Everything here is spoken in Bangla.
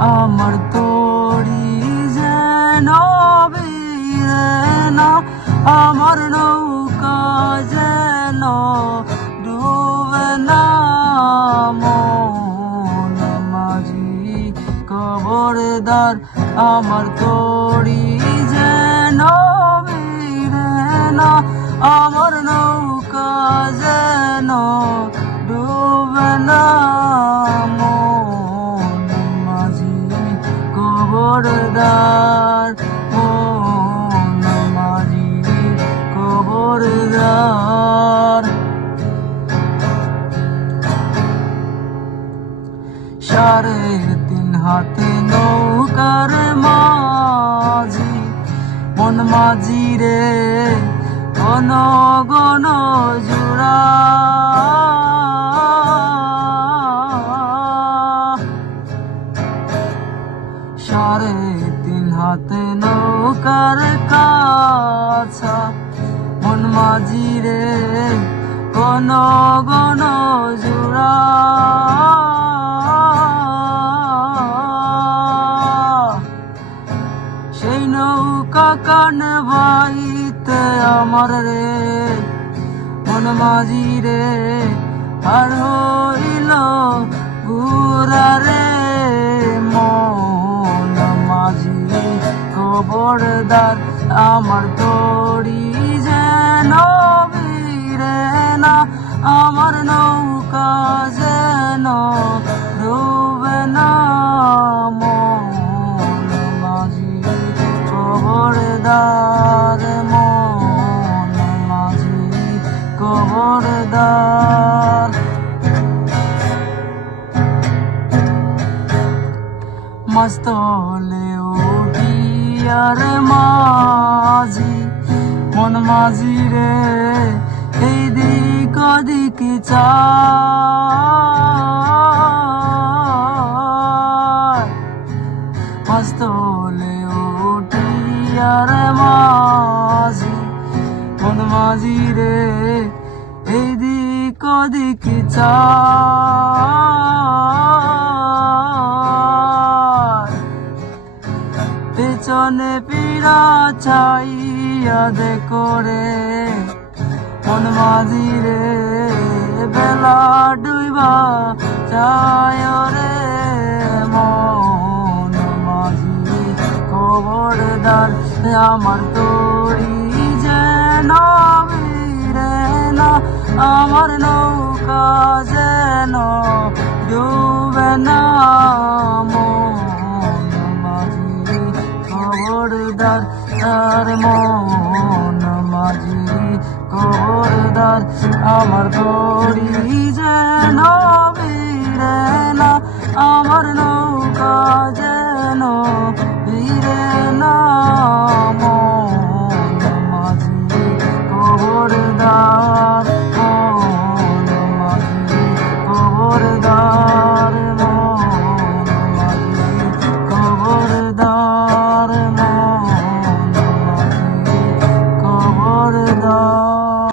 আমার তোরি যেন না, আমার নৌকা যেন ডুবে না। মাঝি কবরদার আমার তোরি যেন না, আমার নৌকা কবরদার মন মাঝি কবরদার। সাড়ে তিন হাতে নৌকার মাঝি, মন মাঝি রে গণ গণ জুড়া। কাছা মন মাঝি রে, গণ গণ জুড়া। সেই নৌকা কান ভাইতে আমার রে, মন মাঝি রে আর হইল গুরা রে। মন মাঝি খবরদার আমার তরি যেন বীরে না, আমার নৌকা যেন ডুবে না, মন মাঝি খবরদার মন মাঝি খবরদার মস্তলে উঠিয়ার মাঝি, মন মাঝি রে, এই দিক দিক চায় মস্তলে উঠিয়ার মাঝি, মন মাঝি রে, এই দিক দিক চায় পেছনে পীড়া চাইয়া দে করে, মন মাঝি রে, বেলা ডুইবা চায় রে, মন মাঝি খবরদার, আমার তরি যেন বীরে না, আমার নৌকা যেন খবরদার তার মন মাঝি করদার আমার তরি